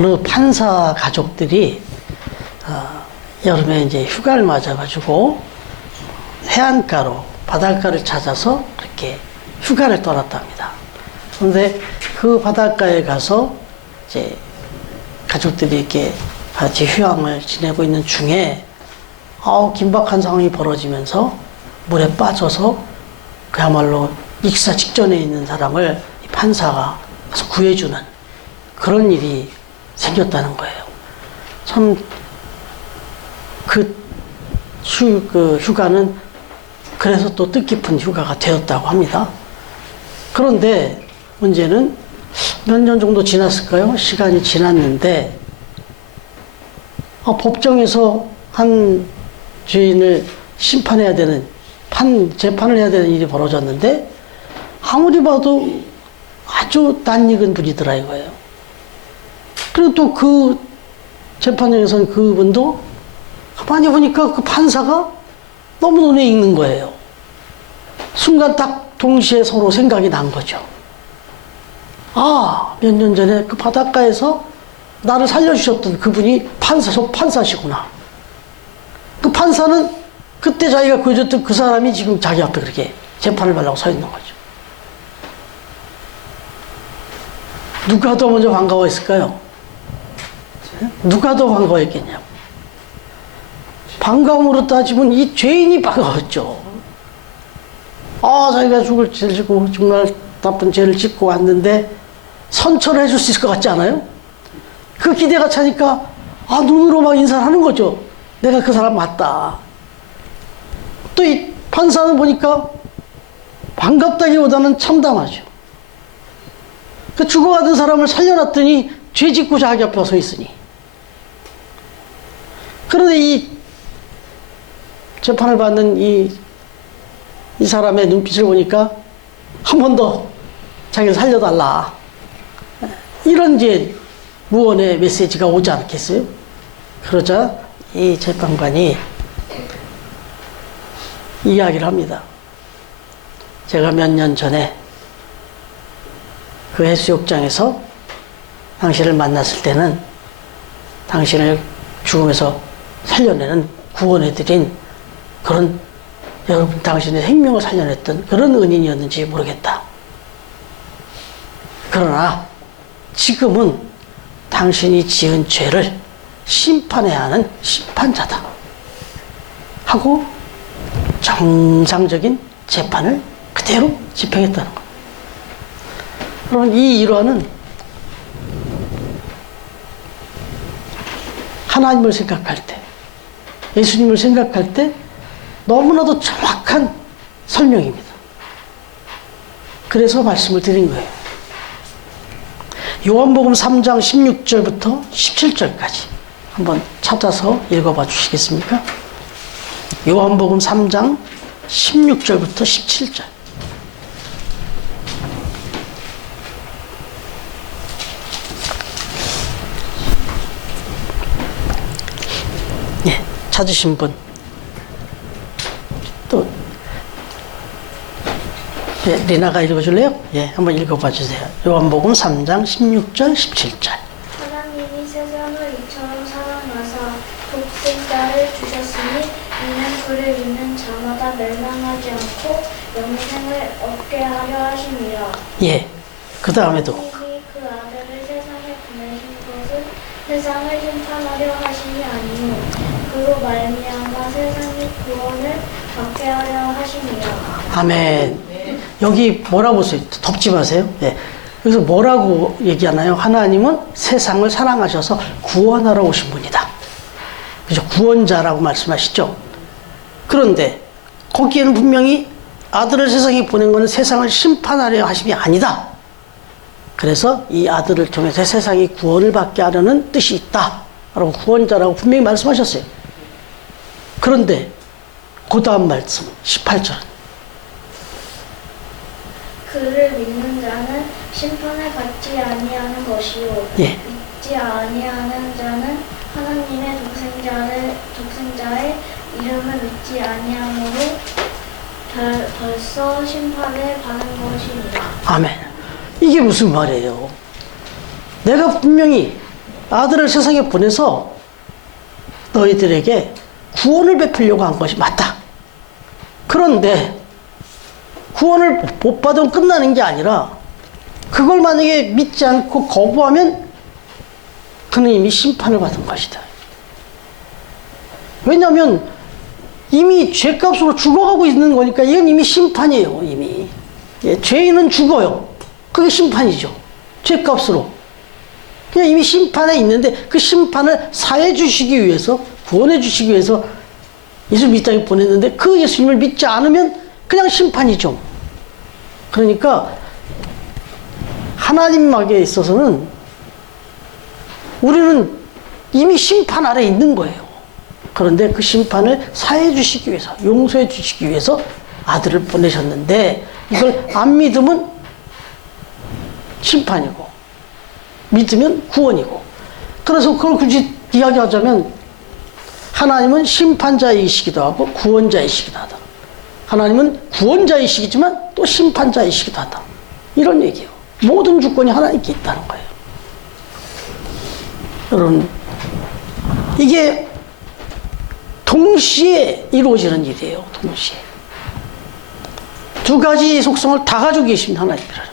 어느 판사 가족들이 여름에 이제 휴가를 맞아가지고 해안가로 바닷가를 찾아서 그렇게 휴가를 떠났답니다. 그런데 그 바닷가에 가서 이제 가족들이 이렇게 같이 휴양을 지내고 있는 중에 긴박한 상황이 벌어지면서 물에 빠져서 그야말로 익사 직전에 있는 사람을 판사가 가서 구해주는 그런 일이 생겼다는 거예요. 참, 그 휴가는 그래서 또 뜻깊은 휴가가 되었다고 합니다. 그런데 문제는 몇 년 정도 지났을까요? 시간이 지났는데, 법정에서 한 죄인을 심판해야 되는, 재판을 해야 되는 일이 벌어졌는데, 아무리 봐도 아주 낯익은 분이더라 이거예요. 그리고 또 그 재판장에서는 그분도 가만히 보니까 그 판사가 너무 눈에 익는 거예요. 순간 딱 동시에 서로 생각이 난 거죠. 몇 년 전에 그 바닷가에서 나를 살려주셨던 그분이 판사시구나. 그 판사는 그때 자기가 구해줬던 그 사람이 지금 자기 앞에 그렇게 재판을 받으려고 서 있는 거죠. 누가 더 먼저 반가워했을까요? 누가 더 반가워했겠냐고. 반가움으로 따지면 이 죄인이 반가웠죠. 자기가 죽을 죄를 짓고 정말 나쁜 죄를 짓고 왔는데 선처를 해줄 수 있을 것 같지 않아요? 그 기대가 차니까 눈으로 막 인사를 하는 거죠. 내가 그 사람 맞다. 또 이 판사는 보니까 반갑다기보다는 참담하죠. 그 죽어가던 사람을 살려놨더니 죄 짓고 자기 앞에 서 있으니. 그런데 이 재판을 받는 이 사람의 눈빛을 보니까 한 번 더 자기를 살려달라. 이런 이제 무언의 메시지가 오지 않겠어요? 그러자 이 재판관이 이야기를 합니다. 제가 몇 년 전에 그 해수욕장에서 당신을 만났을 때는 당신을 죽음에서 살려내는 구원해드린 그런 여러분 당신의 생명을 살려냈던 그런 은인이었는지 모르겠다. 그러나 지금은 당신이 지은 죄를 심판해야 하는 심판자다. 하고 정상적인 재판을 그대로 집행했다는 것. 그럼 이 일화는 하나님을 생각할 때, 예수님을 생각할 때 너무나도 정확한 설명입니다. 그래서 말씀을 드린 거예요. 요한복음 3장 16절부터 17절까지 한번 찾아서 읽어봐 주시겠습니까? 요한복음 3장 16절부터 17절. 찾으신 분 또 리나가 읽어줄래요? 한번 읽어봐 주세요. 요한복음 3장 16절 17절. 하나님이 세상을 이처럼 사랑하사 독생자를 주셨으니 이는 그를 믿는 자마다 멸망하지 않고 영생을 얻게 하려 하심이라. 그 다음에도 하나님이 그 아들을 세상에 보내신 것은 세상을 심판하려 하심이 아니요 그로 말미암아 세상의 구원을 받게 하려 하심이라. 아멘. 여기 뭐라고 써요? 덮지 마세요. 여기서 뭐라고 얘기하나요? 하나님은 세상을 사랑하셔서 구원하러 오신 분이다. 그죠? 구원자라고 말씀하시죠. 그런데 거기에는 분명히 아들을 세상에 보낸 것은 세상을 심판하려 하심이 아니다. 그래서 이 아들을 통해서 세상이 구원을 받게 하려는 뜻이 있다. 라고 구원자라고 분명히 말씀하셨어요. 그런데 그 다음 말씀 18절은 그를 믿는 자는 심판을 받지 아니하는 것이요 믿지 아니하는 자는 하나님의 독생자의 이름을 믿지 아니함으로 벌써 심판을 받은 것입니다. 아멘. 이게 무슨 말이에요? 내가 분명히 아들을 세상에 보내서 너희들에게 구원을 베풀려고 한 것이 맞다. 그런데 구원을 못 받으면 끝나는 게 아니라 그걸 만약에 믿지 않고 거부하면 그는 이미 심판을 받은 것이다. 왜냐하면 이미 죄값으로 죽어가고 있는 거니까 이건 이미 심판이에요. 이미. 예, 죄인은 죽어요. 그게 심판이죠. 죄값으로. 그냥 이미 심판에 있는데 그 심판을 사해 주시기 위해서, 구원해 주시기 위해서 예수님 이 땅에 보냈는데 그 예수님을 믿지 않으면 그냥 심판이죠. 그러니까 하나님에게 있어서는 우리는 이미 심판 아래 있는 거예요. 그런데 그 심판을 사해 주시기 위해서, 용서해 주시기 위해서 아들을 보내셨는데 이걸 안 믿으면 심판이고 믿으면 구원이고. 그래서 그걸 굳이 이야기하자면 하나님은 심판자이시기도 하고 구원자이시기도 하다. 하나님은 구원자이시지만 또 심판자이시기도 하다. 이런 얘기예요. 모든 주권이 하나님께 있다는 거예요. 여러분, 이게 동시에 이루어지는 일이에요. 동시에. 두 가지 속성을 다 가지고 계신 하나님이라는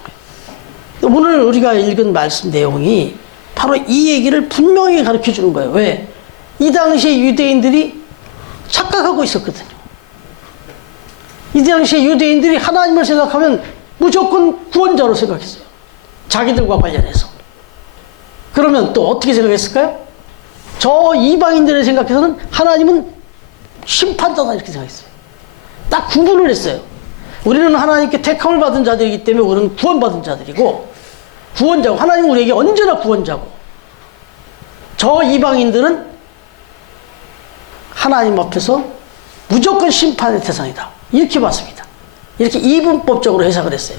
거예요. 오늘 우리가 읽은 말씀 내용이 바로 이 얘기를 분명히 가르쳐 주는 거예요. 왜? 이 당시에 유대인들이 착각하고 있었거든요. 이 당시에 유대인들이 하나님을 생각하면 무조건 구원자로 생각했어요. 자기들과 관련해서. 그러면 또 어떻게 생각했을까요? 저 이방인들의 생각에서는 하나님은 심판자다 이렇게 생각했어요. 딱 구분을 했어요. 우리는 하나님께 택함을 받은 자들이기 때문에 우리는 구원받은 자들이고 구원자고, 하나님은 우리에게 언제나 구원자고, 저 이방인들은 하나님 앞에서 무조건 심판의 대상이다. 이렇게 봤습니다. 이렇게 이분법적으로 해석을 했어요.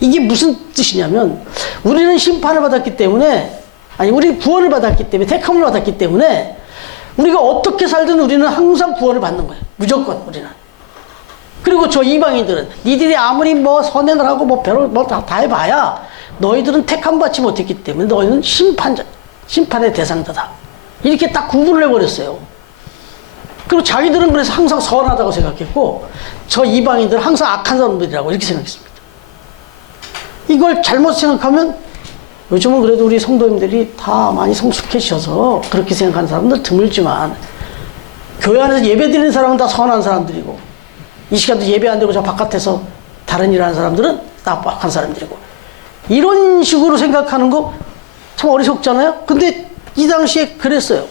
이게 무슨 뜻이냐면 우리는 심판을 받았기 때문에, 아니 우리 구원을 받았기 때문에, 택함을 받았기 때문에 우리가 어떻게 살든 우리는 항상 구원을 받는 거예요. 무조건 우리는. 그리고 저 이방인들은 니들이 아무리 뭐 선행을 하고 뭐 별을 뭐 다 해봐야 너희들은 택함 받지 못했기 때문에 너희는 심판의 대상자다. 이렇게 딱 구분을 해버렸어요. 그리고 자기들은 그래서 항상 선하다고 생각했고 저 이방인들은 항상 악한 사람들이라고 이렇게 생각했습니다. 이걸 잘못 생각하면, 요즘은 그래도 우리 성도님들이 다 많이 성숙해지셔서 그렇게 생각하는 사람들 드물지만 교회 안에서 예배 드리는 사람은 다 선한 사람들이고 이 시간도 예배 안 되고 저 바깥에서 다른 일 하는 사람들은 나쁜 사람들이고, 이런 식으로 생각하는 거 참 어리석잖아요. 근데 이 당시에 그랬어요.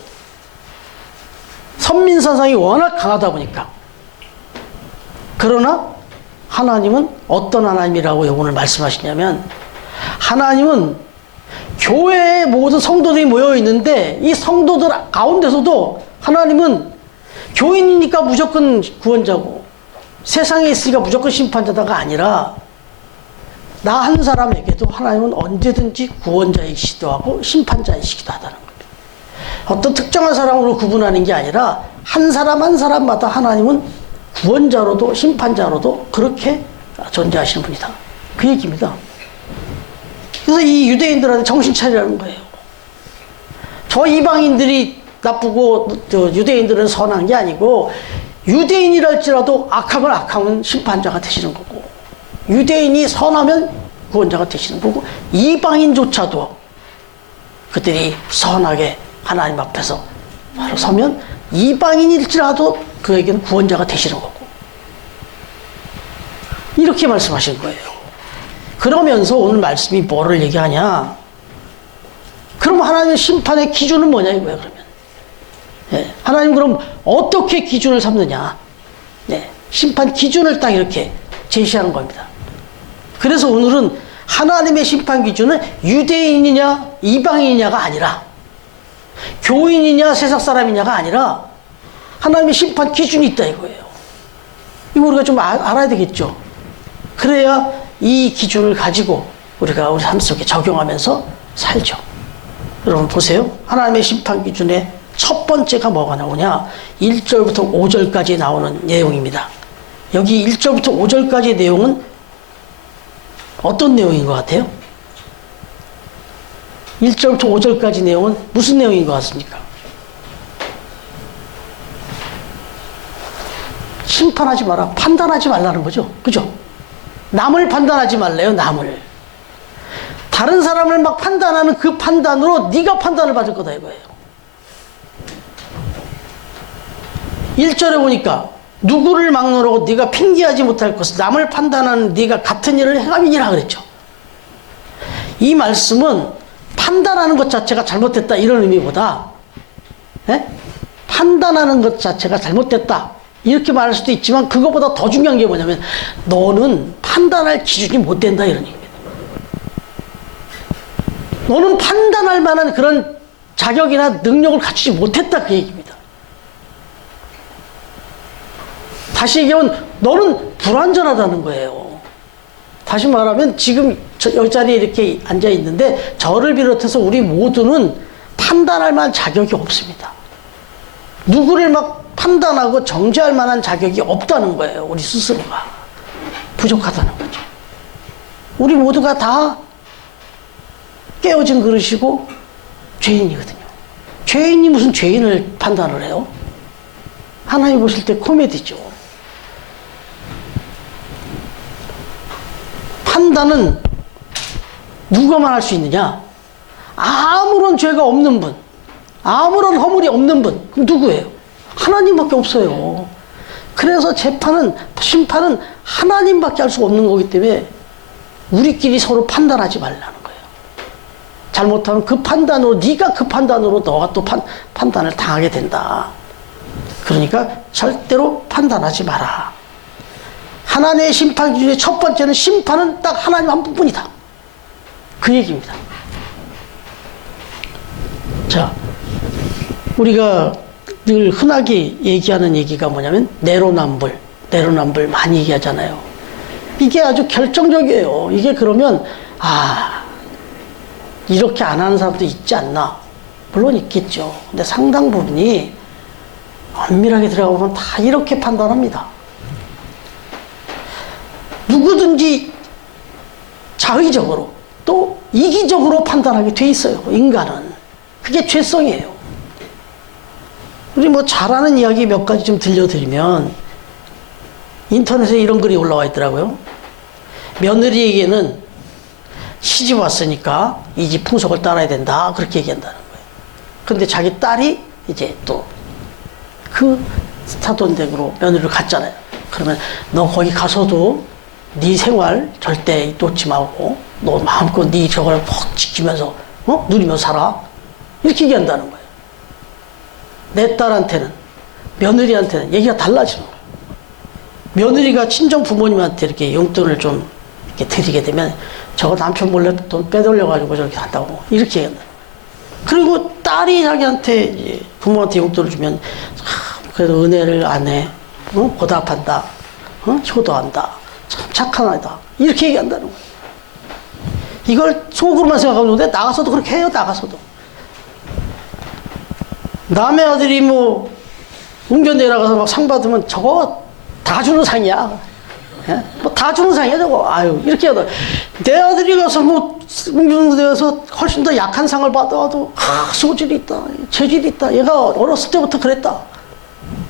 선민사상이 워낙 강하다 보니까. 그러나 하나님은 어떤 하나님이라고 오늘 말씀하시냐면, 하나님은 교회에 모든 성도들이 모여 있는데 이 성도들 가운데서도 하나님은 교인이니까 무조건 구원자고 세상에 있으니까 무조건 심판자다가 아니라 나 한 사람에게도 하나님은 언제든지 구원자이시기도 하고 심판자이시기도 하다는 겁니다. 어떤 특정한 사람으로 구분하는 게 아니라 한 사람 한 사람마다 하나님은 구원자로도 심판자로도 그렇게 존재하시는 분이다. 그 얘기입니다. 그래서 이 유대인들한테 정신 차리라는 거예요. 저 이방인들이 나쁘고 유대인들은 선한 게 아니고, 유대인이랄지라도 악하면 악하면 심판자가 되시는 거고, 유대인이 선하면 구원자가 되시는 거고, 이방인조차도 그들이 선하게 하나님 앞에서 바로 서면 이방인일지라도 그에게는 구원자가 되시는 거고, 이렇게 말씀하신 거예요. 그러면서 오늘 말씀이 뭐를 얘기하냐? 그럼 하나님의 심판의 기준은 뭐냐 이거예요. 그러면 하나님 그럼 어떻게 기준을 삼느냐? 심판 기준을 딱 이렇게 제시하는 겁니다. 그래서 오늘은 하나님의 심판 기준은 유대인이냐 이방인이냐가 아니라, 교인이냐 세상 사람이냐가 아니라 하나님의 심판 기준이 있다 이거예요. 이거 우리가 좀 알아야 되겠죠. 그래야 이 기준을 가지고 우리가 우리 삶 속에 적용하면서 살죠. 여러분 보세요. 하나님의 심판 기준의 첫 번째가 뭐가 나오냐? 1절부터 5절까지 나오는 내용입니다. 여기 1절부터 5절까지의 내용은 어떤 내용인 것 같아요? 1절부터 5절까지 내용은 무슨 내용인 것 같습니까? 심판하지 마라. 판단하지 말라는 거죠. 그죠? 남을 판단하지 말래요. 남을. 다른 사람을 막 판단하는 그 판단으로 네가 판단을 받을 거다 이거예요. 1절에 보니까 누구를 막론하고 네가 핑계하지 못할 것을 남을 판단하는 네가 같은 일을 행함이니라 그랬죠. 이 말씀은 판단하는 것 자체가 잘못됐다 이런 의미보다 판단하는 것 자체가 잘못됐다 이렇게 말할 수도 있지만 그것보다 더 중요한 게 뭐냐면 너는 판단할 기준이 못 된다 이런 얘기입니다. 너는 판단할 만한 그런 자격이나 능력을 갖추지 못했다 그 얘기입니다. 다시 얘기하면 너는 불완전하다는 거예요. 다시 말하면 지금 이 자리에 이렇게 앉아 있는데 저를 비롯해서 우리 모두는 판단할 만한 자격이 없습니다. 누구를 막 판단하고 정죄할 만한 자격이 없다는 거예요. 우리 스스로가. 부족하다는 거죠. 우리 모두가 다 깨어진 그릇이고 죄인이거든요. 죄인이 무슨 죄인을 판단을 해요? 하나님 보실 때 코미디죠. 판단은 누가만 할 수 있느냐? 아무런 죄가 없는 분, 아무런 허물이 없는 분, 그럼 누구예요? 하나님밖에 없어요. 그래서 심판은 하나님밖에 할 수가 없는 거기 때문에 우리끼리 서로 판단하지 말라는 거예요. 잘못하면 그 판단으로, 네가 그 판단으로 너가 또 판단을 당하게 된다. 그러니까 절대로 판단하지 마라. 하나님의 심판 기준의 첫 번째는 심판은 딱 하나님 한 분뿐이다. 그 얘기입니다. 자, 우리가 늘 흔하게 얘기하는 얘기가 뭐냐면 내로남불 많이 얘기하잖아요. 이게 아주 결정적이에요. 이게 그러면 이렇게 안 하는 사람도 있지 않나? 물론 있겠죠. 근데 상당 부분이 엄밀하게 들어가보면 다 이렇게 판단합니다. 누구든지 자의적으로 또 이기적으로 판단하게 돼 있어요. 인간은. 그게 죄성이에요. 우리 잘하는 이야기 몇 가지 좀 들려드리면 인터넷에 이런 글이 올라와 있더라고요. 며느리에게는 시집 왔으니까 이 집 풍속을 따라야 된다 그렇게 얘기한다는 거예요. 근데 자기 딸이 이제 또 그 스타돈댁으로 며느리를 갔잖아요. 그러면 너 거기 가서도 네 생활 절대 놓지 말고 너 마음껏 네 저걸 퍽 지키면서 누리면서 살아 이렇게 얘기한다는 거예요. 내 딸한테는 며느리한테는 얘기가 달라지는 거예요. 며느리가 친정 부모님한테 이렇게 용돈을 좀 이렇게 드리게 되면 저거 남편 몰래 돈 빼돌려가지고 저렇게 한다고 이렇게 얘기한다는 거예요. 그리고 딸이 자기한테 이제 부모한테 용돈을 주면 그래도 은혜를 안 해, 보답한다, 효도한다, 참 착한 아이다 이렇게 얘기한다는 거예요. 이걸 속으로만 생각하는데 나가서도 그렇게 해요. 나가서도 남의 아들이 웅변 내려가서 막 상 받으면 저거 다 주는 상이야. 예? 다 주는 상이야 저거. 이렇게 하다 내 아들이 가서 웅변대에서 훨씬 더 약한 상을 받아도 소질이 있다, 재질이 있다, 얘가 어렸을 때부터 그랬다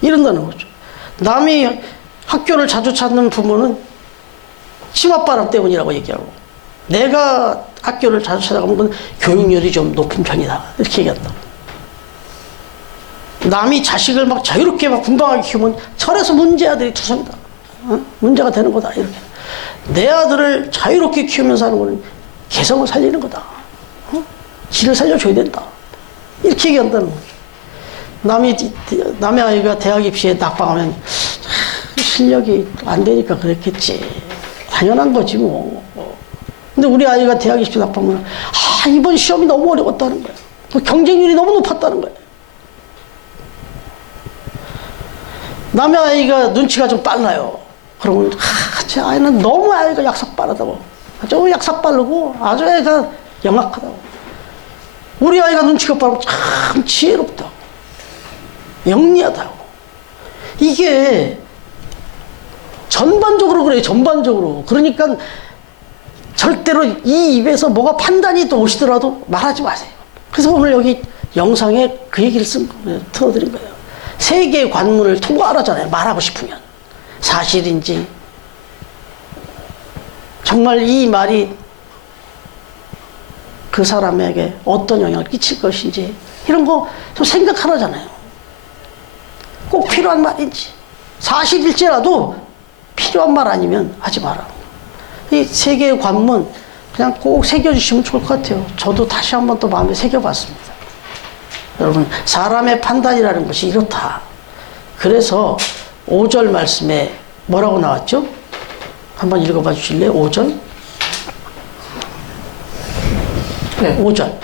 이런다는 거죠. 남이 학교를 자주 찾는 부모는 치맛바람 때문이라고 얘기하고 내가 학교를 자주 찾아가면 그건 교육열이 좀 높은 편이다 이렇게 얘기한다. 남이 자식을 막 자유롭게 막 분방하게 키우면 철에서 문제 아들이 투성이다. 문제가 되는 거다 이렇게. 내 아들을 자유롭게 키우면서 하는 거는 개성을 살리는 거다. 질을 살려줘야 된다. 이렇게 얘기한다는 거죠. 남의 아이가 대학 입시에 낙방하면 실력이 안 되니까 그랬겠지. 당연한 거지 뭐. 근데 우리 아이가 대학 입시 낙방하면 이번 시험이 너무 어려웠다는 거야. 경쟁률이 너무 높았다는 거야. 남의 아이가 눈치가 좀 빨라요. 그러면 제 아이는 너무 아이가 약삭 빠르다고. 아주 약삭 빠르고 아주 애가 영악하다고. 우리 아이가 눈치가 빠르고 참 지혜롭다고. 영리하다고. 이게 전반적으로 그래요. 전반적으로. 그러니까 절대로 이 입에서 뭐가 판단이 또 오시더라도 말하지 마세요. 그래서 오늘 여기 영상에 그 얘기를 틀어드린 거예요. 세계의 관문을 통과하라잖아요. 말하고 싶으면. 사실인지, 정말 이 말이 그 사람에게 어떤 영향을 끼칠 것인지, 이런 거 좀 생각하라잖아요. 꼭 필요한 말인지, 사실일지라도 필요한 말 아니면 하지 마라. 이 세계의 관문 그냥 꼭 새겨주시면 좋을 것 같아요. 저도 다시 한번 또 마음에 새겨봤습니다. 여러분, 사람의 판단이라는 것이 이렇다. 그래서 5절 말씀에 뭐라고 나왔죠? 한번 읽어봐 주실래요? 5절? 네, 5절.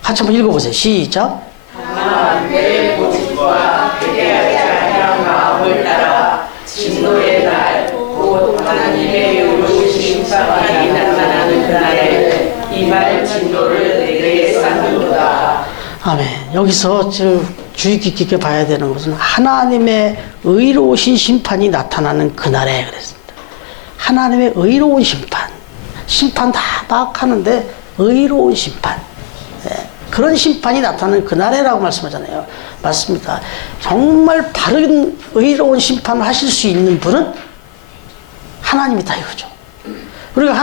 같이 한번 읽어보세요. 시작. 다만 내 모습과 회개하지 아니한 마음을 따라 진노의 날 곧 하나님의 의로우신 심판이 나타나는 그날에 임할 진노를 내게 쌓는도다. 아멘. 여기서 주의 깊게 봐야 되는 것은 하나님의 의로우신 심판이 나타나는 그날에 그랬습니다. 하나님의 의로운 심판. 심판 다 막 하는데 의로운 심판. 네. 그런 심판이 나타나는 그날에라고 말씀하잖아요. 맞습니다. 정말 바른 의로운 심판을 하실 수 있는 분은 하나님이다 이거죠. 우리가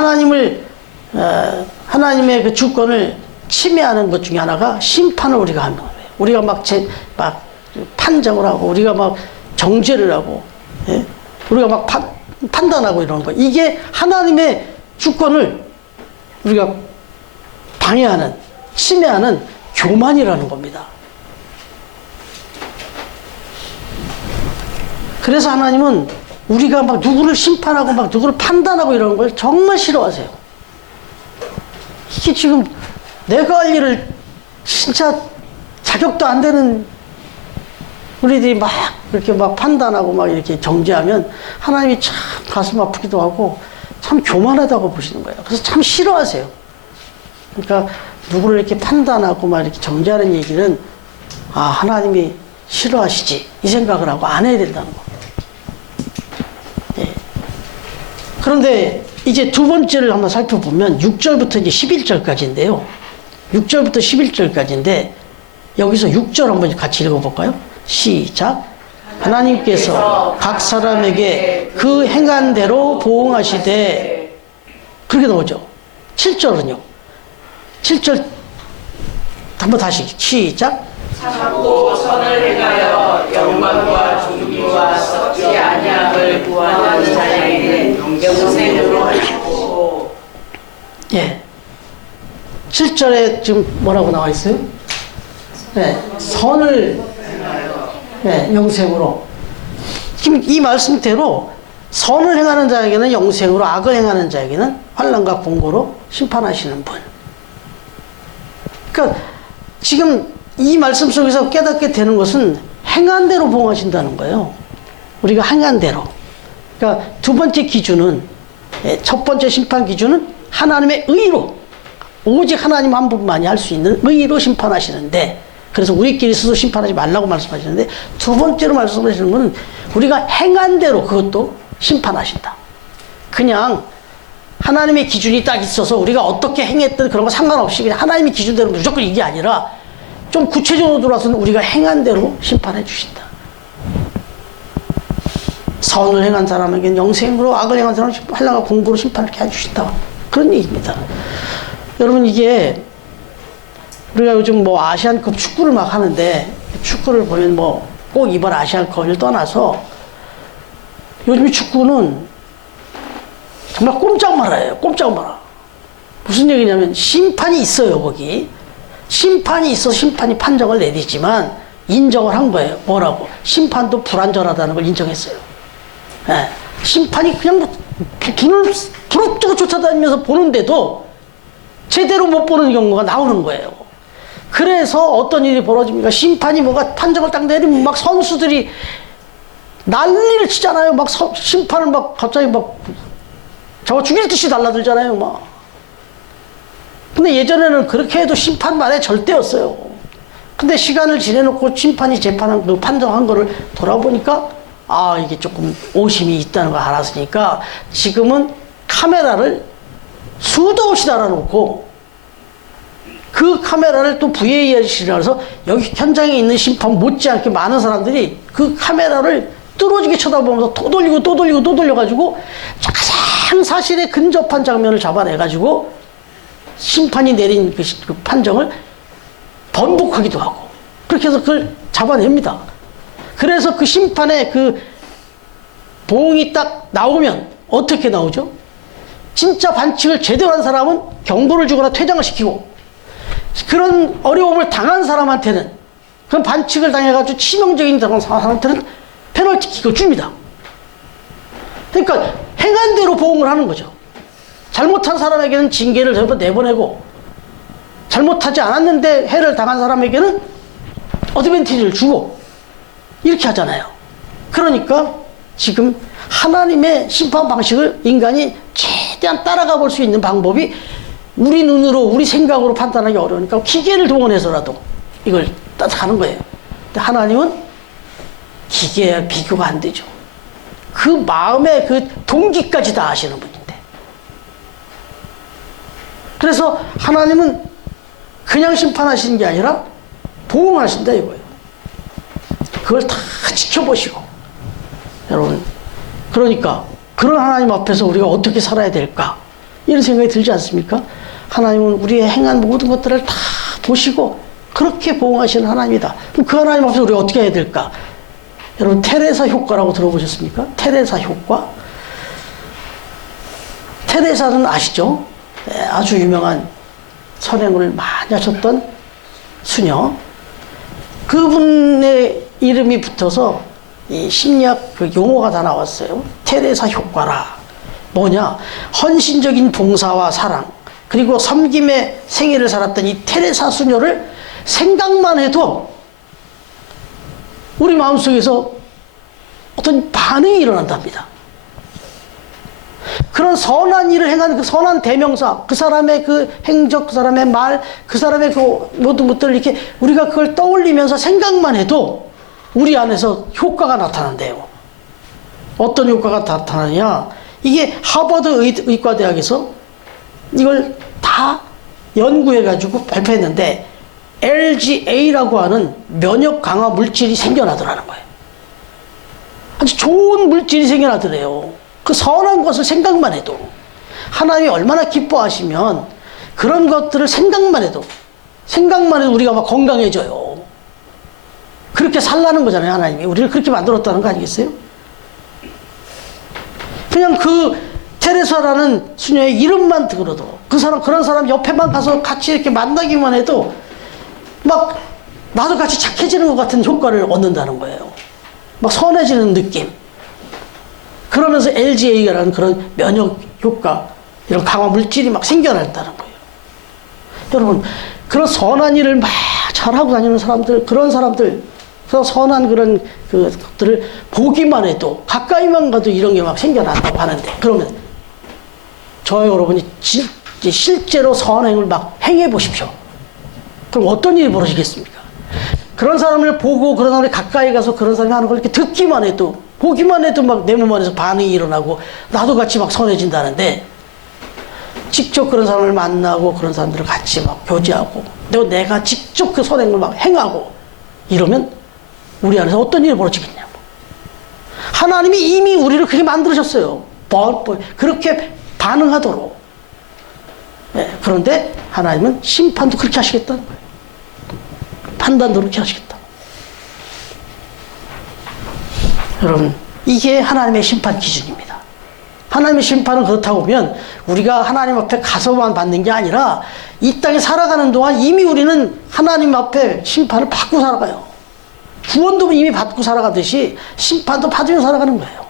하나님의 그 주권을 침해하는 것 중에 하나가 심판을 우리가 하는 거예요. 우리가 막 판정을 하고, 우리가 막 정죄를 하고, 예? 우리가 막 판단하고 이러는 거. 이게 하나님의 주권을 우리가 방해하는, 침해하는 교만이라는 겁니다. 그래서 하나님은 우리가 막 누구를 심판하고 막 누구를 판단하고 이러는 걸 정말 싫어하세요. 이게 지금 내가 할 일을 진짜 자격도 안 되는 우리들이 막 그렇게 막 판단하고 막 이렇게 정죄하면 하나님이 참 가슴 아프기도 하고 참 교만하다고 보시는 거예요. 그래서 참 싫어하세요. 그러니까 누구를 이렇게 판단하고 막 이렇게 정죄하는 얘기는 아, 하나님이 싫어하시지 이 생각을 하고 안 해야 된다는 겁니다. 예. 그런데 이제 두 번째를 한번 살펴보면 6절부터 이제 11절까지인데요. 6절부터 11절까지인데 여기서 6절 한번 같이 읽어볼까요? 시작. 하나님께서 각 사람에게 그 행한 대로 보응하시되, 그렇게 나오죠. 7절은요. 7절 한번 다시 시작. 참고 선을 행하여 영광과 존귀와 썩지 아니함을 구하는 자에게는 영생으로 하시고. 예. 7절에 지금 뭐라고 나와 있어요? 네, 선을 네, 영생으로. 지금 이 말씀대로 선을 행하는 자에게는 영생으로, 악을 행하는 자에게는 환난과 공고로 심판하시는 분. 그러니까 지금 이 말씀 속에서 깨닫게 되는 것은 행한 대로 보응하신다는 거예요. 우리가 행한 대로. 그러니까 두 번째 기준은, 첫 번째 심판 기준은 하나님의 의로, 오직 하나님 한 분만이 할 수 있는 의로 심판하시는데, 그래서 우리끼리 스스로 심판하지 말라고 말씀하시는데, 두 번째로 말씀하시는 것은 우리가 행한 대로 그것도 심판하신다. 그냥 하나님의 기준이 딱 있어서 우리가 어떻게 행했든 그런 거 상관없이 그냥 하나님의 기준대로 무조건 이게 아니라 좀 구체적으로 들어와서는 우리가 행한 대로 심판해 주신다. 선을 행한 사람에게는 영생으로, 악을 행한 사람은 환난과 공고로 심판을 해 주신다. 그런 얘기입니다. 여러분, 이게 우리가 요즘 뭐 아시안컵 축구를 막 하는데, 축구를 보면 뭐 꼭 이번 아시안컵을 떠나서 요즘 축구는 정말 꼼짝 말아요. 꼼짝 말아. 무슨 얘기냐면 심판이 있어요, 거기. 심판이 있어 심판이 판정을 내리지만 인정을 한 거예요. 뭐라고? 심판도 불완전하다는 걸 인정했어요. 예. 심판이 그냥 눈을 부릅뜨고 쫓아다니면서 보는데도 제대로 못 보는 경우가 나오는 거예요. 그래서 어떤 일이 벌어집니까? 심판이 뭐가 판정을 딱 내리면 막 선수들이 난리를 치잖아요. 막 심판을 막 갑자기 막 저거 죽일 듯이 달라들잖아요, 막. 근데 예전에는 그렇게 해도 심판 말에 절대였어요. 근데 시간을 지내놓고 심판이 재판한 그 판정한 거를 돌아보니까 이게 조금 오심이 있다는 걸 알았으니까 지금은 카메라를 수도 없이 달아놓고 그 카메라를 또 VAR이라 해서 여기 현장에 있는 심판 못지않게 많은 사람들이 그 카메라를 뚫어지게 쳐다보면서 또 돌리고 또 돌리고 또 돌려가지고 가장 사실에 근접한 장면을 잡아내가지고 심판이 내린 그 판정을 번복하기도 하고 그렇게 해서 그걸 잡아냅니다. 그래서 그 심판의 그 보응이 딱 나오면 어떻게 나오죠? 진짜 반칙을 제대로 한 사람은 경고를 주거나 퇴장을 시키고 그런 어려움을 당한 사람한테는 그런 반칙을 당해가지고 치명적인 사람한테는 페널티 킥을 줍니다. 그러니까 행한 대로 보응을 하는 거죠. 잘못한 사람에게는 징계를 내보내고 잘못하지 않았는데 해를 당한 사람에게는 어드밴티지를 주고 이렇게 하잖아요. 그러니까 지금 하나님의 심판 방식을 인간이 최대한 따라가 볼 수 있는 방법이 우리 눈으로 우리 생각으로 판단하기 어려우니까 기계를 동원해서라도 이걸 따라가는 거예요. 근데 하나님은 기계와 비교가 안 되죠. 그 마음의 그 동기까지 다 아시는 분인데. 그래서 하나님은 그냥 심판하시는 게 아니라 보응하신다 이거예요. 그걸 다 지켜보시고. 여러분, 그러니까 그런 하나님 앞에서 우리가 어떻게 살아야 될까? 이런 생각이 들지 않습니까? 하나님은 우리의 행한 모든 것들을 다 보시고 그렇게 보응하시는 하나님이다. 그럼 그 하나님 앞에서 우리가 어떻게 해야 될까? 여러분, 테레사 효과라고 들어보셨습니까? 테레사 효과? 테레사는 아시죠? 네, 아주 유명한 선행을 많이 하셨던 수녀. 그분의 이름이 붙어서 이 심리학 그 용어가 다 나왔어요. 테레사 효과라. 뭐냐? 헌신적인 봉사와 사랑, 그리고 섬김의 생애를 살았던 이 테레사 수녀를 생각만 해도 우리 마음속에서 어떤 반응이 일어난답니다. 그런 선한 일을 행한 그 선한 대명사, 그 사람의 그 행적, 그 사람의 말, 그 사람의 그 모든 것들을 이렇게 우리가 그걸 떠올리면서 생각만 해도 우리 안에서 효과가 나타난대요. 어떤 효과가 나타나냐? 이게 하버드 의과대학에서 이걸 다 연구해가지고 발표했는데 LGA라고 하는 면역 강화 물질이 생겨나더라는 거예요. 아주 좋은 물질이 생겨나더래요. 그 선한 것을 생각만 해도 하나님이 얼마나 기뻐하시면 그런 것들을 생각만 해도 우리가 막 건강해져요. 그렇게 살라는 거잖아요. 하나님이 우리를 그렇게 만들었다는 거 아니겠어요? 그냥 그 테레사라는 수녀의 이름만 들어도 그런 사람 옆에만 가서 같이 이렇게 만나기만 해도 막 나도 같이 착해지는 것 같은 효과를 얻는다는 거예요. 막 선해지는 느낌. 그러면서 LGA라는 그런 면역 효과, 이런 강화 물질이 막 생겨난다는 거예요. 여러분, 그런 선한 일을 막 잘하고 다니는 사람들, 그런 사람들, 그 선한 그런 것들을 보기만 해도, 가까이만 가도 이런 게 막 생겨난다고 하는데, 그러면 저와 여러분이 실제로 선행을 막 행해 보십시오. 그럼 어떤 일이 벌어지겠습니까? 그런 사람을 보고 그런 사람이 가까이 가서 그런 사람이 하는 걸 이렇게 듣기만 해도, 보기만 해도 막 내 몸 안에서 반응이 일어나고 나도 같이 막 선해진다는데, 직접 그런 사람을 만나고 그런 사람들을 같이 막 교제하고 내가 직접 그 선행을 막 행하고 이러면 우리 안에서 어떤 일이 벌어지겠냐고. 하나님이 이미 우리를 그렇게 만들으셨어요. 그렇게 반응하도록. 네, 그런데 하나님은 심판도 그렇게 하시겠다는 거예요. 판단도 그렇게 하시겠다. 여러분, 이게 하나님의 심판 기준입니다. 하나님의 심판은 그렇다고 보면 우리가 하나님 앞에 가서만 받는 게 아니라 이 땅에 살아가는 동안 이미 우리는 하나님 앞에 심판을 받고 살아가요. 구원도 이미 받고 살아가듯이 심판도 받으며 살아가는 거예요.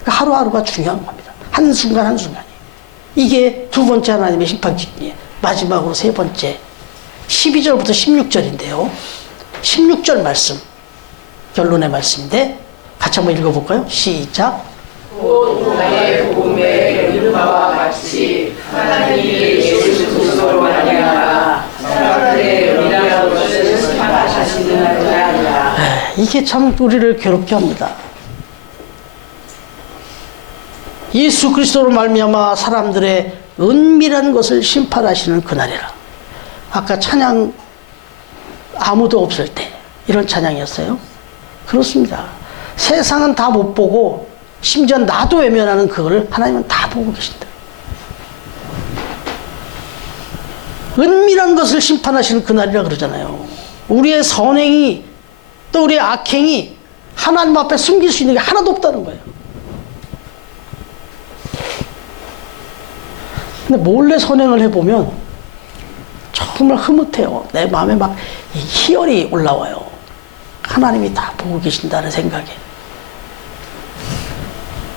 그러니까 하루하루가 중요한 겁니다. 한순간 한순간이. 이게 두 번째 하나님의 심판 기준이에요. 마지막으로 세 번째 12절부터 16절인데요. 16절 말씀, 결론의 말씀인데 같이 한번 읽어볼까요? 시작. 곧 나의 복음의 이름과 같이 하나님이 예수 그리스도로 말미암아 사람들의 영이라는 것을 심판하시는 것이 아니라. 이게 참 우리를 괴롭게 합니다. 예수 그리스도로 말미암아 사람들의 은밀한 것을 심판하시는 그날이라. 아까 찬양 아무도 없을 때 이런 찬양이었어요. 그렇습니다. 세상은 다 못 보고 심지어 나도 외면하는 그거를 하나님은 다 보고 계신다. 은밀한 것을 심판하시는 그날이라 그러잖아요. 우리의 선행이 또 우리의 악행이 하나님 앞에 숨길 수 있는 게 하나도 없다는 거예요. 근데 몰래 선행을 해보면 정말 흐뭇해요. 내 마음에 막 희열이 올라와요. 하나님이 다 보고 계신다는 생각에.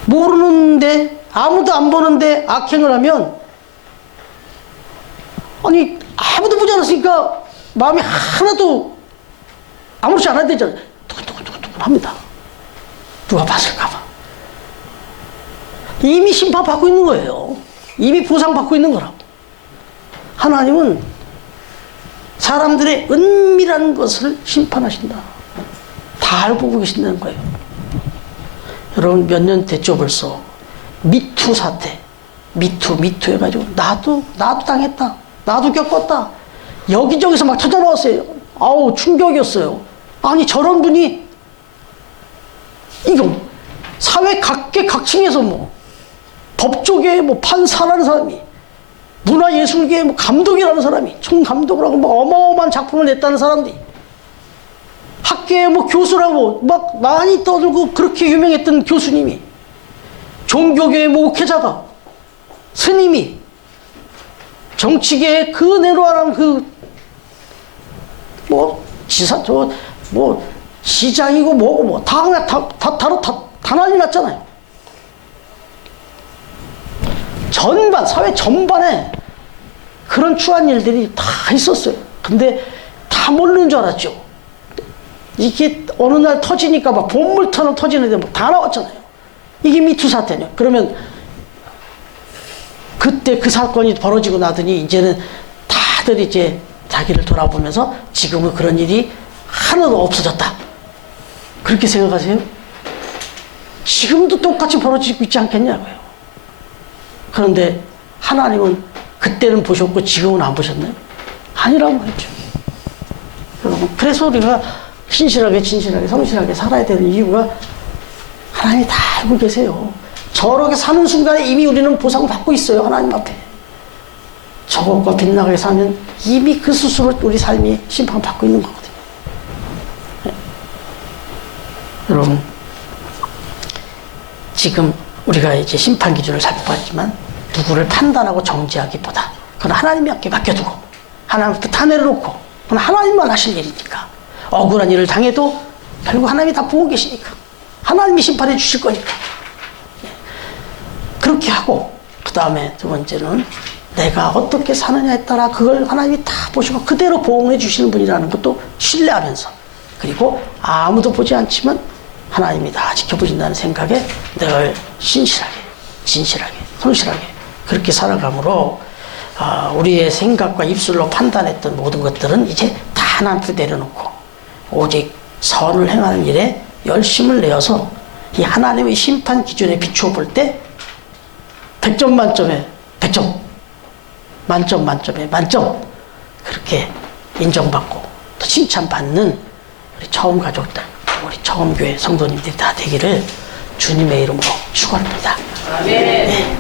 모르는데, 아무도 안 보는데 악행을 하면, 아니, 아무도 보지 않았으니까 마음이 하나도 아무렇지 않아야 되잖아요. 두근두근 합니다. 누가 봤을까봐. 이미 심판받고 있는 거예요. 이미 보상받고 있는 거라고. 하나님은 사람들의 은밀한 것을 심판하신다. 다 알고 보고 계신다는 거예요. 여러분, 몇 년 됐죠, 벌써. 미투 사태. 미투 해가지고, 나도 당했다. 나도 겪었다. 여기저기서 막 터져나왔어요. 아우, 충격이었어요. 아니, 저런 분이, 이거, 사회 각계각층에서 뭐, 법조계에 뭐 판사라는 사람이, 문화예술계에 뭐 감독이라는 사람이, 총감독을 하고 뭐 어마어마한 작품을 냈다는 사람들이, 학계에 뭐 교수라고 막 많이 떠들고 그렇게 유명했던 교수님이, 종교계의 뭐 목회자가, 스님이, 정치계의 그 내로하는 그, 뭐, 뭐, 시장이고 뭐고 뭐, 다 난리 났잖아요. 전반, 사회 전반에 그런 추한 일들이 다 있었어요. 근데 다 모르는 줄 알았죠. 이게 어느 날 터지니까 막 본물처럼 터지는데 뭐 다 나왔잖아요. 이게 미투 사태냐. 그러면 그때 그 사건이 벌어지고 나더니 이제는 다들 이제 자기를 돌아보면서 지금은 그런 일이 하나도 없어졌다. 그렇게 생각하세요? 지금도 똑같이 벌어지고 있지 않겠냐고요. 그런데 하나님은 그때는 보셨고 지금은 안 보셨나요? 아니라고 말이죠. 여러분, 그래서 우리가 신실하게 진실하게 성실하게 살아야 되는 이유가 하나님이 다 알고 계세요. 저렇게 사는 순간에 이미 우리는 보상받고 있어요. 하나님 앞에. 저것과 빗나가게 사면 이미 그 스스로 우리 삶이 심판받고 있는 거거든요. 네. 여러분, 지금 우리가 이제 심판 기준을 살펴봤지만 누구를 판단하고 정죄하기보다 그건 하나님께 맡겨두고 하나님께 다 내려놓고 그건 하나님만 하실 일이니까 억울한 일을 당해도 결국 하나님이 다 보고 계시니까 하나님이 심판해 주실 거니까 그렇게 하고 그 다음에 두 번째는 내가 어떻게 사느냐에 따라 그걸 하나님이 다 보시고 그대로 보응해 주시는 분이라는 것도 신뢰하면서 그리고 아무도 보지 않지만 하나님이 다 지켜보신다는 생각에 늘 신실하게 진실하게 성실하게 그렇게 살아감으로 우리의 생각과 입술로 판단했던 모든 것들은 이제 다 하나님께 내려놓고 오직 선을 행하는 일에 열심을 내어서 이 하나님의 심판 기준에 비추어 볼 때 100점 만점에 100점 만점 만점에 만점 그렇게 인정받고 또 칭찬받는 우리 처음 가족들 우리 처음 교회 성도님들이 다 되기를 주님의 이름으로 축원합니다. 아멘. 네.